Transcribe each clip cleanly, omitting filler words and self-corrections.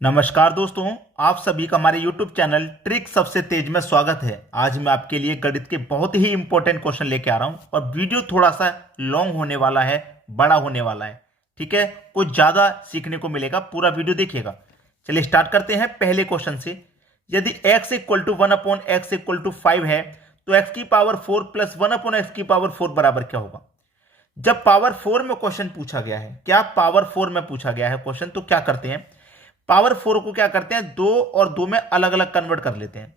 नमस्कार दोस्तों, आप सभी का हमारे YouTube चैनल ट्रिक सबसे तेज में स्वागत है। आज मैं आपके लिए गणित के बहुत ही इंपॉर्टेंट क्वेश्चन लेके आ रहा हूं और वीडियो थोड़ा सा लॉन्ग होने वाला है, बड़ा होने वाला है। ठीक है, कुछ ज्यादा सीखने को मिलेगा, पूरा वीडियो देखिएगा। चलिए स्टार्ट करते हैं पहले क्वेश्चन से। यदि x equal to 1/x equal to 5 है तो x की पावर 4 प्लस 1/x की पावर 4 बराबर क्या होगा। जब पावर 4 में क्वेश्चन पूछा गया है, क्या पावर 4 में पूछा गया है क्वेश्चन, तो क्या करते हैं, पावर 4 को क्या करते हैं, दो और दो में अलग अलग कन्वर्ट कर लेते हैं।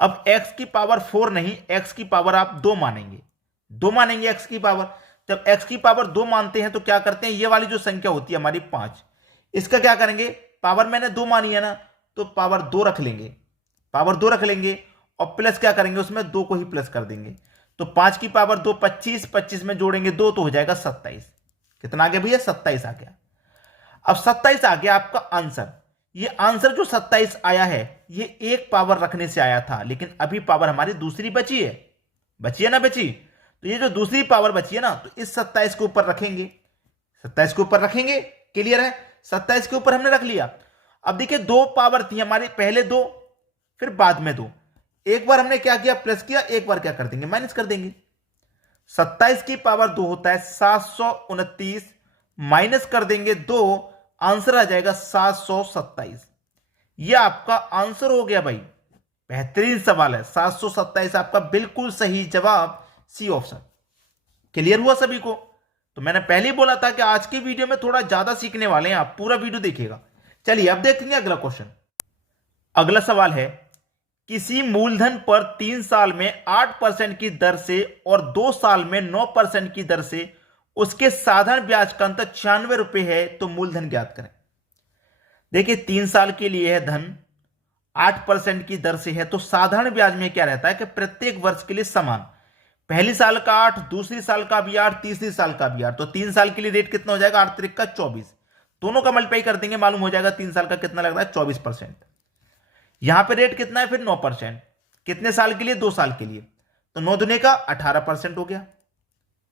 अब x की पावर 4 नहीं, x की पावर आप दो मानेंगे, दो मानेंगे x की पावर। जब x की पावर दो मानते हैं तो क्या करते हैं, ये वाली जो संख्या होती है हमारी 5, इसका क्या करेंगे, पावर मैंने दो मानी है ना, तो पावर दो रख लेंगे, पावर दो रख लेंगे और प्लस क्या करेंगे, उसमें दो को ही प्लस कर देंगे। तो 5 की पावर दो 25, 25 में जोड़ेंगे दो तो हो जाएगा 27। कितना आ गया भैया, 27 आ गया। अब 27 आ गया आपका आंसर। ये आंसर जो 27 आया है, ये एक पावर रखने से आया था, लेकिन अभी पावर हमारी दूसरी बची है, बची है ना, बची। तो ये जो दूसरी पावर बची है ना, तो इस 27 के ऊपर रखेंगे, 27 के ऊपर रखेंगे। क्लियर है, 27 के ऊपर हमने रख लिया। अब देखिए दो पावर थी हमारी, पहले दो फिर बाद में दो। एक बार हमने क्या किया, प्लस किया, एक बार क्या कर देंगे, माइनस कर देंगे। 27 की पावर दो होता है 729, माइनस कर देंगे दो, आंसर आ जाएगा 727। यह आपका आंसर हो गया भाई। बेहतरीन सवाल है, 727 आपका बिल्कुल सही जवाब, सी ऑप्शन। क्लियर हुआ सभी को। तो मैंने पहले ही बोला था कि आज की वीडियो में थोड़ा ज्यादा सीखने वाले हैं, आप पूरा वीडियो देखिएगा। चलिए अब देखेंगे अगला क्वेश्चन। अगला सवाल है, किसी मूलधन पर 3 साल में 8% की दर से और 2 साल में 9% की दर से उसके साधारण ब्याज का अंतर 96 रुपए है, तो मूलधन ज्ञात करें। देखिए 3 साल के लिए है धन, 8% की दर से है, तो साधारण ब्याज में क्या रहता है कि प्रत्येक वर्ष के लिए समान, पहली साल का 8, दूसरी साल का भी 8, तीसरी साल का भी 8। तो 3 साल के लिए रेट कितना हो जाएगा, 8 त्रिक का 24, दोनों का मल्टीप्लाई कर देंगे, मालूम हो जाएगा 3 साल का कितना लग रहा है, 24%। यहां पे रेट कितना है फिर 9%, कितने साल के लिए, 2 साल के लिए, तो 9 दुने का 18% हो गया।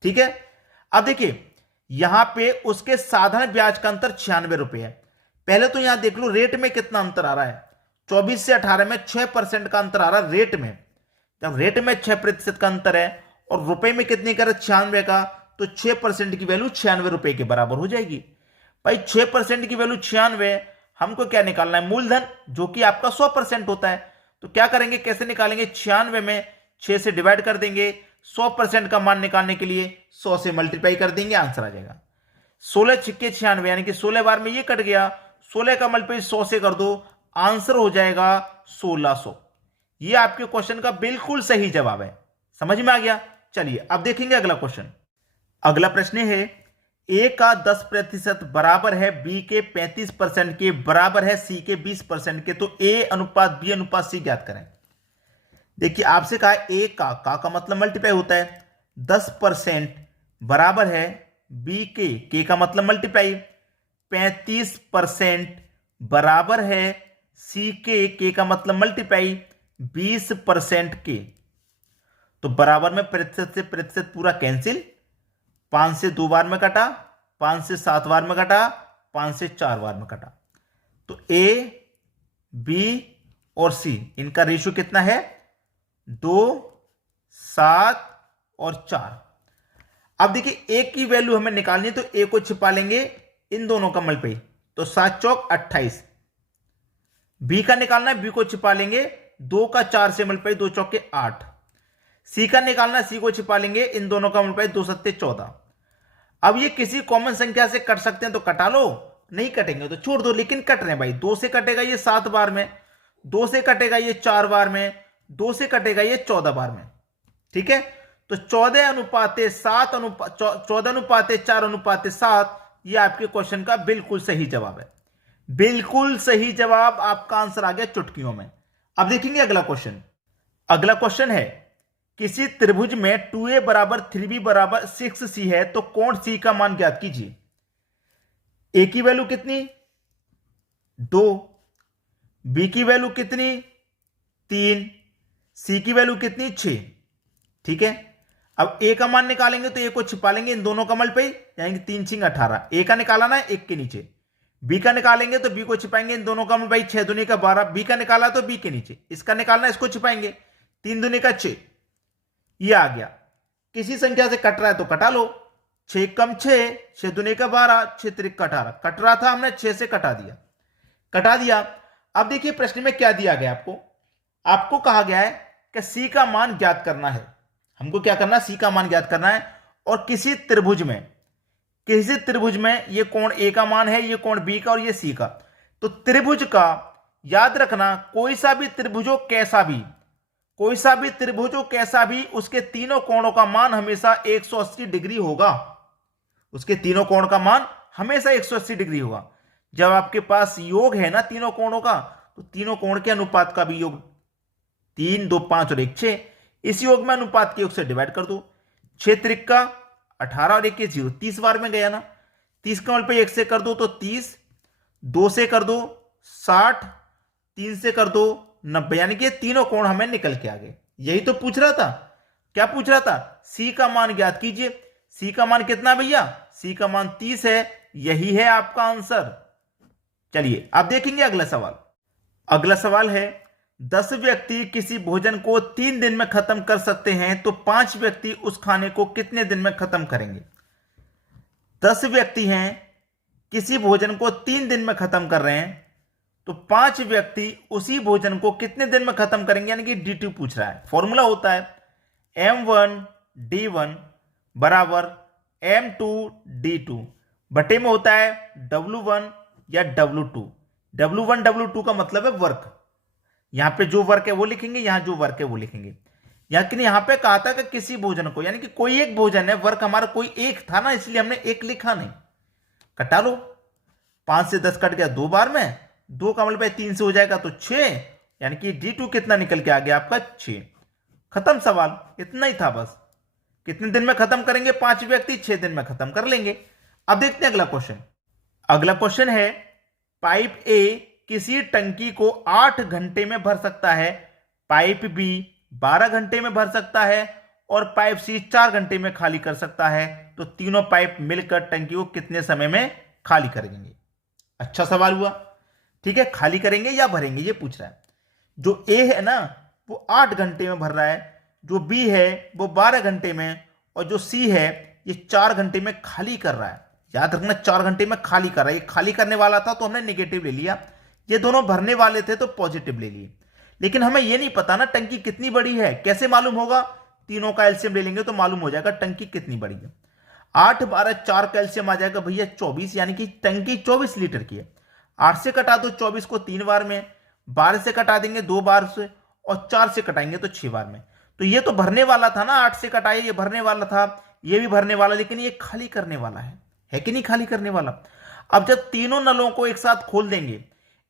ठीक है, अब देखिए यहां पे उसके साधारण ब्याज का अंतर 96 रुपए है। पहले तो यहां देख लो रेट में कितना अंतर आ रहा है, 24 से 18 में 6% का अंतर आ रहा है रेट में। जब रेट में 6% का अंतर है और रुपए में कितने का, 96 का, तो 6% की वैल्यू 96 रुपए के बराबर हो जाएगी। भाई 6% की वैल्यू 96, हमको क्या निकालना है, मूलधन, जो कि आपका 100% होता है। तो क्या करेंगे, कैसे निकालेंगे, 96 में 6 से डिवाइड कर देंगे, 100% का मान निकालने के लिए 100 से मल्टीप्लाई कर देंगे, आंसर आ जाएगा 16 छिक्के 96, यानी कि 16 बार में ये कट गया, 16 का मल्टीप्लाई 100 से कर दो, आंसर हो जाएगा 1600। ये आपके क्वेश्चन का बिल्कुल सही जवाब है, समझ में आ गया। चलिए अब देखेंगे अगला क्वेश्चन। अगला प्रश्न है, ए का 10% बराबर है बी के 35% के, बराबर है सी के 20% के, तो ए अनुपात बी अनुपात सी ज्ञात करें। देखिए आपसे कहा ए का मतलब मल्टीप्लाई होता है, 10% बराबर है बी के का मतलब मल्टीप्लाई, 35% बराबर है सी के का मतलब मल्टीप्लाई 20% के। तो बराबर में प्रतिशत से प्रतिशत पूरा कैंसिल, 5 से 2 बार में कटा, 5 से 7 बार में कटा, 5 से 4 बार में कटा। तो ए बी और सी इनका रेशियो कितना है, 2, 7 और 4। अब देखिए ए की वैल्यू हमें निकालनी है, तो ए को छिपा लेंगे इन दोनों का मल्टीप्लाई, तो 7 चौक 28। बी का निकालना है, बी को छिपा लेंगे 2 का 4 से मल्टीप्लाई, 2 चौके 8। सी का निकालना, सी को छिपा लेंगे इन दोनों का मल्टीप्लाई, 2 सत्ते 14। अब ये किसी कॉमन संख्या से कट सकते हैं तो कटा लो, नहीं कटेंगे तो छोड़ दो, लेकिन कट रहे हैं भाई। 2 से कटेगा ये 7 बार में, 2 से कटेगा ये 4 बार में, 2 से कटेगा ये 14 बार में। ठीक है, तो 14 अनुपाते 7 14 अनुपाते 4 अनुपाते 7, ये आपके क्वेश्चन का बिल्कुल सही जवाब है। बिल्कुल सही जवाब, आपका आंसर आ गया चुटकियों में। अब देखेंगे अगला क्वेश्चन। अगला क्वेश्चन है, किसी त्रिभुज में 2a बराबर 3b बराबर 6c है, तो कोण c का मान ज्ञात कीजिए। a की वैल्यू कितनी, 2, b की वैल्यू कितनी, 3, c की वैल्यू कितनी, 6। ठीक है, अब a का मान निकालेंगे तो a को छिपा लेंगे इन दोनों का मल्टीप्लाई, यानी कि 3 6 18। a का निकालना है 1 के नीचे, बी का निकालेंगे तो बी को छिपाएंगे, इन दोनों का भाई 6 दूनी का 12, बी का निकाला तो बी के नीचे, इसका निकालना, इसको छिपाएंगे, 3 दूनी का 6, ये आ गया। किसी संख्या से कट रहा है तो कटा लो, 6 कम 6, 6 दूनी का 12, 6 त्रिक का 18, कट रहा था हमने 6 से कटा दिया, कटा दिया। अब देखिए प्रश्न में क्या दिया गया आपको, आपको कहा गया है कि सी का मान ज्ञात करना है, हमको क्या करना है, सी का मान ज्ञात करना है। और किसी त्रिभुज में ये कोण ए का मान है, ये कोण बी का और ये सी का। तो त्रिभुज का याद रखना, कोई सा भी त्रिभुज हो कैसा भी उसके तीनों कोणों का मान हमेशा 180 डिग्री होगा, उसके तीनों कोण का मान हमेशा 180 डिग्री होगा। जब आपके पास योग है ना तीनों कोणों का, तो तीनों कोण के अनुपात का भी योग 3, 2, 5 और 1, 6, इस योग में अनुपात के योग से डिवाइड कर दो, 6 त्रिक का 18 और 1 के 0, 30 बार में गया ना, 30 का मल्टीप्लाई 1 से कर दो तो 30, 2 से कर दो 60, 3 से कर दो 90, यानी कि तीनों कोण हमें निकल के आ गए। यही तो पूछ रहा था, क्या पूछ रहा था, सी का मान ज्ञात कीजिए। सी का मान कितना भैया, सी का मान 30 है, यही है आपका आंसर। चलिए आप देखेंगे अगला सवाल। अगला सवाल है, 10 व्यक्ति किसी भोजन को 3 दिन में खत्म कर सकते हैं, तो 5 व्यक्ति उस खाने को कितने दिन में खत्म करेंगे। 10 व्यक्ति हैं, किसी भोजन को 3 दिन में खत्म कर रहे हैं, तो 5 व्यक्ति उसी भोजन को कितने दिन में खत्म करेंगे, यानी कि D2 पूछ रहा है। फॉर्मूला होता है M1D1 बराबर M2D2, बटे में होता है W1 या W2। W1 W2 का मतलब है वर्क, यहां पे जो वर्क है वो लिखेंगे, यहां जो वर्क है वो लिखेंगे। यहां पे कहा था कि किसी भोजन को, यानी कि कोई एक भोजन है, वर्क हमारा कोई एक था ना, इसलिए हमने एक लिखा नहीं। कटा लो, 5 से 10 कट गया 2 बार में, 2 का मल्टीप्लाई 3 से हो जाएगा तो 6, यानी कि D2 कितना निकल के आ गया आपका 6। खत्म सवाल, इतना ही था बस। कितने दिन में खत्म करेंगे 5 व्यक्ति, 6 दिन में खत्म कर लेंगे। अब देखते हैं अगला क्वेश्चन। अगला क्वेश्चन है, पाइप ए किसी टंकी को 8 घंटे में भर सकता है, पाइप बी 12 घंटे में भर सकता है और पाइप सी 4 घंटे में खाली कर सकता है, तो तीनों पाइप मिलकर टंकी को कितने समय में खाली करेंगे। अच्छा सवाल हुआ, ठीक है, खाली करेंगे या भरेंगे ये पूछ रहा है। जो ए है ना वो 8 घंटे में भर रहा है, जो बी है वो 12 घंटे में, और जो सी है ये 4 घंटे में खाली कर रहा है। याद रखना 4 घंटे में खाली कर रहा है, ये खाली करने वाला था तो हमने नेगेटिव ले लिया, ये दोनों भरने वाले थे तो पॉजिटिव ले लिए। लेकिन हमें ये नहीं पता ना टंकी कितनी बड़ी है, कैसे मालूम होगा, तीनों का एलसीएम ले लेंगे तो मालूम हो जाएगा टंकी कितनी बड़ी है। 8, 12, 4 का एलसीएम आ जाएगा भैया 24, यानी कि टंकी 24 लीटर की है। 8 से कटा दो 24 को 3 बार में, 12 से कटा देंगे 2 बार से, और 4 से कटाएंगे तो 6 बार में। तो ये तो भरने वाला था ना, 8 से कटाए ये भरने वाला था, ये भी भरने वाला, लेकिन ये खाली करने वाला है कि नहीं खाली करने वाला। अब जब तीनों नलों को एक साथ खोल देंगे,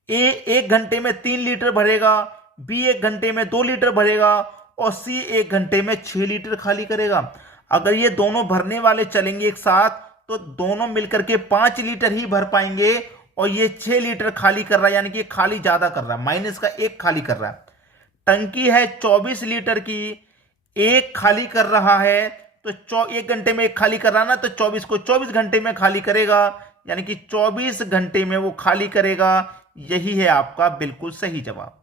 ए 1 घंटे में 3 लीटर भरेगा, बी 1 घंटे में 2 लीटर भरेगा और सी 1 घंटे में 6 लीटर खाली करेगा। अगर ये दोनों भरने वाले चलेंगे एक साथ तो दोनों मिलकर के 5 लीटर ही भर पाएंगे, और ये 6 लीटर खाली कर रहा है, यानी कि खाली ज्यादा कर रहा है, माइनस का 1 खाली कर रहा है। टंकी है 24 लीटर की, 1 खाली कर रहा है, तो 1 घंटे में 1 खाली कर रहा है ना, तो 24 को 24 घंटे में खाली करेगा, यानी कि 24 घंटे में वो खाली करेगा। यही है आपका बिल्कुल सही जवाब।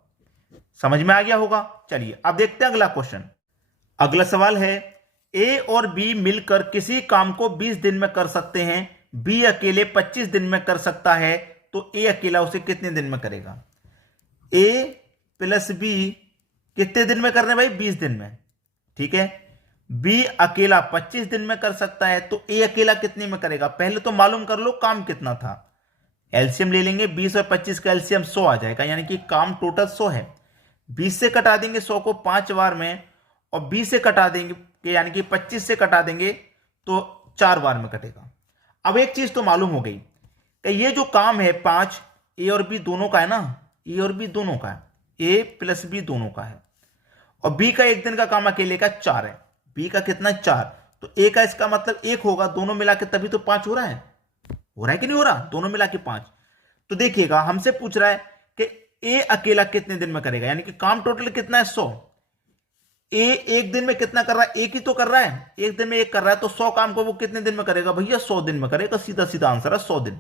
समझ में आ गया होगा। चलिए अब देखते हैं अगला क्वेश्चन। अगला सवाल है, ए और बी मिलकर किसी काम को 20 दिन में कर सकते हैं, बी अकेले 25 दिन में कर सकता है, तो ए अकेला उसे कितने दिन में करेगा। ए प्लस बी कितने दिन में करने भाई, 20 दिन में, ठीक है। बी अकेला 25 दिन में कर सकता है, तो ए अकेला कितने में करेगा। पहले तो मालूम कर लो काम कितना था, एलसीएम ले लेंगे, 20 और 25 का एलसीएम 100 आ जाएगा, यानी कि काम टोटल 100 है। 20 से कटा देंगे 100 को 5 बार में, और 20 से कटा देंगे यानी कि 25 से कटा देंगे तो 4 बार में कटेगा। अब एक चीज तो मालूम हो गई कि ये जो काम है 5, ए और बी दोनों का है ना, ए और बी दोनों का है, ए प्लस बी दोनों का है, और बी का 1 दिन का काम अकेले का 4 है, बी का कितना 4, तो ए का इसका मतलब 1 होगा, दोनों मिला के तभी तो 5 हो रहा है कि नहीं हो रहा, दोनों मिला के 5। तो देखिएगा हमसे पूछ रहा है कि ए अकेला कितने दिन में करेगा, यानी कि काम टोटल कितना है 100। ए 1 दिन में कितना कर रहा है, एक ही तो कर रहा है, 1 दिन में 1 कर रहा है, तो 100 काम को वो कितने दिन में करेगा भैया, 100 दिन में करेगा। सीधा सीधा आंसर है 100 दिन।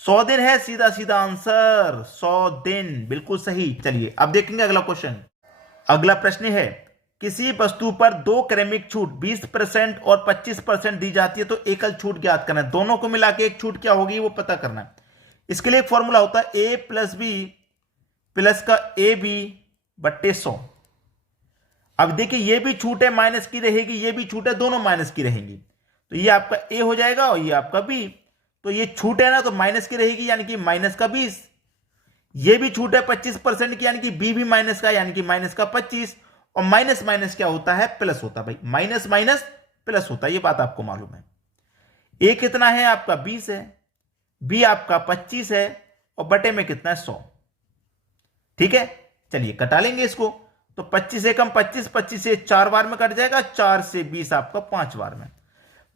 100 दिन है, सीधा सीधा आंसर 100 दिन, बिल्कुल सही। चलिए अब देखेंगे अगला क्वेश्चन। अगला प्रश्न है, किसी वस्तु पर दो क्रमिक छूट 20% और 25% दी जाती है तो एकल छूट ज्ञात करना है। दोनों को मिला के एक छूट क्या होगी वो पता करना है। इसके लिए एक फॉर्मूला होता है ए प्लस बी प्लस का ए बी बट्टे 100। अब देखिए ये भी छूट है माइनस की रहेगी, ये भी छूट है, दोनों माइनस की रहेंगी, तो ये आपका ए हो जाएगा और ये आपका बी। तो ये छूट है ना तो माइनस की रहेगी यानी कि माइनस का 20। ये भी छूट है 25% की यानी कि बी भी माइनस का यानी कि माइनस का 25। और माइनस माइनस क्या होता है, प्लस होता है भाई, माइनस माइनस प्लस होता है, ये बात आपको मालूम है। ए कितना है आपका 20 है, बी आपका 25 है और बटे में कितना है 100। ठीक है, चलिए कटा लेंगे इसको। तो 25 से कम 25, 25 से 4 बार में कट जाएगा, 4 से 20 आपका 5 बार में।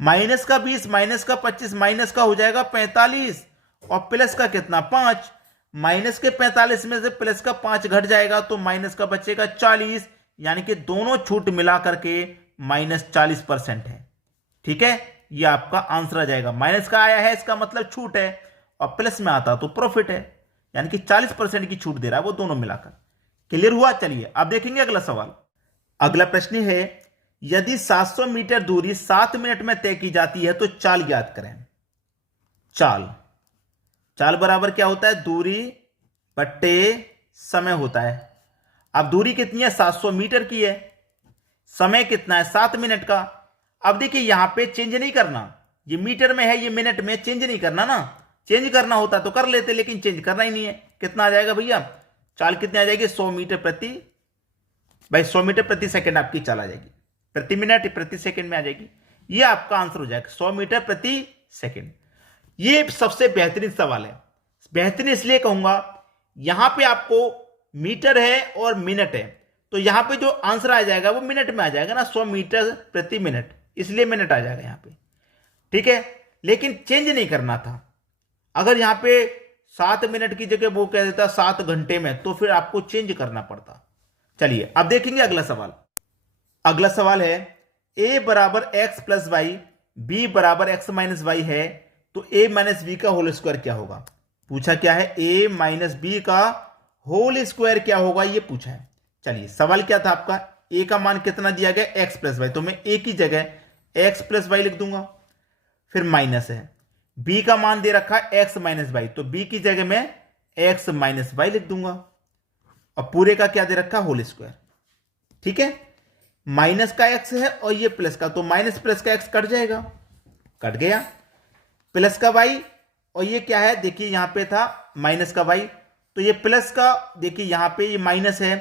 माइनस का 20 माइनस का 25 माइनस का हो जाएगा 45 और प्लस का कितना 5। माइनस के 45 में से प्लस का 5 घट जाएगा तो माइनस का बचेगा 40, यानी कि दोनों छूट मिला करके -40% है। ठीक है, ये आपका आंसर आ जाएगा। माइनस का आया है इसका मतलब छूट है और प्लस में आता तो प्रॉफिट है, यानी कि 40% की छूट दे रहा है वो दोनों मिलाकर। क्लियर हुआ। चलिए अब देखेंगे अगला सवाल। अगला प्रश्न है, यदि 700 मीटर दूरी 7 मिनट में तय की जाती है तो चाल ज्ञात करें। चाल बराबर क्या होता है, दूरी बट्टे समय होता है। अब दूरी कितनी है, 700 मीटर की है, समय कितना है 7 मिनट का। अब देखिए यहां पे चेंज नहीं करना, ये मीटर में है ये मिनट में, चेंज नहीं करना ना। चेंज करना होता तो कर लेते, लेकिन चेंज करना ही नहीं है। कितना आ जाएगा भैया, चाल कितनी आ जाएगी, 100 मीटर प्रति, भाई 100 मीटर प्रति सेकंड आपकी चाल आ जाएगी, प्रति मिनट प्रति सेकंड में आ जाएगी। ये आपका आंसर हो जाएगा 100 मीटर प्रति सेकंड। ये सबसे बेहतरीन सवाल है। बेहतरीन इसलिए कहूंगा, यहां पे आपको मीटर है और मिनट है, तो यहां पे जो आंसर आ जाएगा वो मिनट में आ जाएगा ना, 100 मीटर प्रति मिनट, इसलिए मिनट आ जाएगा यहां पे। ठीक है, लेकिन चेंज नहीं करना था। अगर यहां पे 7 मिनट की जगह वो कह देता 7 घंटे में, तो फिर आपको चेंज करना पड़ता। चलिए अब देखेंगे अगला सवाल। अगला सवाल है, a बराबर x प्लस वाई, b बराबर x माइनस वाई है, तो a माइनस बी का होल स्क्वायर क्या होगा। पूछा क्या है, a माइनस बी का होल स्क्वायर क्या होगा, ये पूछा है। चलिए सवाल क्या था आपका, a का मान कितना दिया गया x प्लस वाई, तो मैं a की जगह x प्लस वाई लिख दूंगा, फिर माइनस है। b का मान दे रखा है x माइनस वाई, तो b की जगह में x माइनस वाई लिख दूंगा, और पूरे का क्या दे रखा है, होल स्क्वायर। ठीक है, माइनस का x है और ये प्लस का, तो माइनस प्लस का x कट जाएगा, कट गया। प्लस का y और ये क्या है, देखिए यहां पे था माइनस का y, तो ये प्लस का, देखिए यहां पे ये माइनस है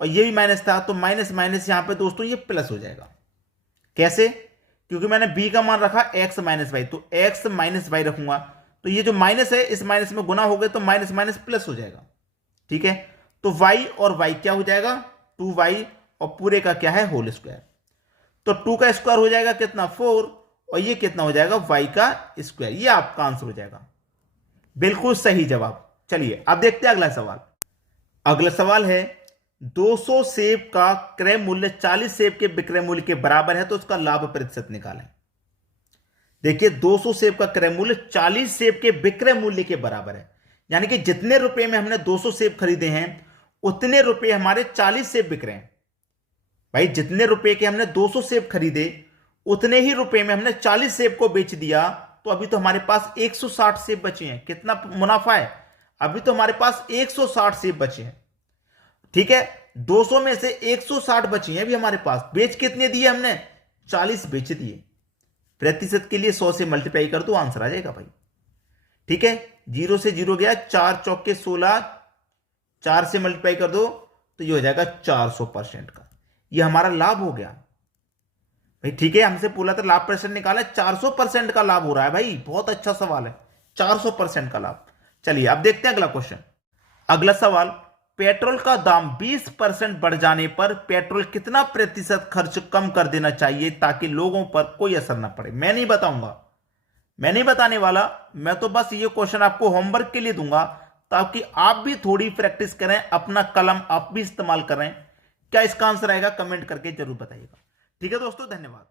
और ये भी माइनस था, तो माइनस माइनस यहां पे दोस्तों ये प्लस हो जाएगा। कैसे, क्योंकि मैंने b का मान रखा x माइनस वाई, तो x माइनस वाई रखूंगा, तो ये जो माइनस है इस माइनस में गुना हो गए तो माइनस माइनस प्लस हो जाएगा। ठीक है, तो y और y क्या हो जाएगा, 2y, और पूरे का क्या है, होल स्क्वायर। तो 2 का स्क्वायर हो जाएगा कितना, 4, और ये कितना हो जाएगा, y का स्क्वायर। ये आपका आंसर हो जाएगा, बिल्कुल सही जवाब। चलिए अब देखते हैं अगला सवाल। अगला सवाल है, 200 सेब का क्रय मूल्य 40 सेब के विक्रय मूल्य के बराबर है, तो उसका लाभ प्रतिशत निकालें। देखिए 200 सेब का क्रय मूल्य 40 सेब के विक्रय मूल्य के बराबर है, यानी कि जितने रुपए में हमने 200 सेब खरीदे हैं उतने रुपए हमारे 40 सेब बिक रहे हैं। भाई जितने रुपए के हमने 200 सेब खरीदे उतने ही रुपए में हमने 40 सेब को बेच दिया, तो अभी तो हमारे पास 160 सेब बचे हैं। कितना मुनाफा है, अभी तो हमारे पास 160 सेब बचे हैं। ठीक है, 200 में से 160 बचे हैं अभी हमारे पास। बेच कितने दिए हमने, 40 बेच दिए। प्रतिशत के लिए 100 से मल्टीप्लाई कर दो, आंसर आ जाएगा भाई। ठीक है, 0 से 0 गया, 4 चौके 16, 4 से मल्टीप्लाई कर दो तो ये हो जाएगा 400% का। ये हमारा लाभ हो गया भाई। ठीक है, हमसे बोला था लाभ परसेंट निकाला, 400% का लाभ हो रहा है भाई। बहुत अच्छा सवाल है, 400% का लाभ। चलिए अब देखते हैं अगला क्वेश्चन। अगला सवाल, पेट्रोल का दाम 20% बढ़ जाने पर पेट्रोल कितना प्रतिशत खर्च कम कर देना चाहिए ताकि लोगों पर कोई असर ना पड़े। मैं नहीं बताऊंगा, मैं नहीं बताने वाला, मैं तो बस ये क्वेश्चन आपको होमवर्क के लिए दूंगा ताकि आप भी थोड़ी प्रैक्टिस करें, अपना कलम आप भी इस्तेमाल करें। क्या इसका आंसर आएगा, कमेंट करके जरूर बताइएगा। ठीक है दोस्तों, धन्यवाद।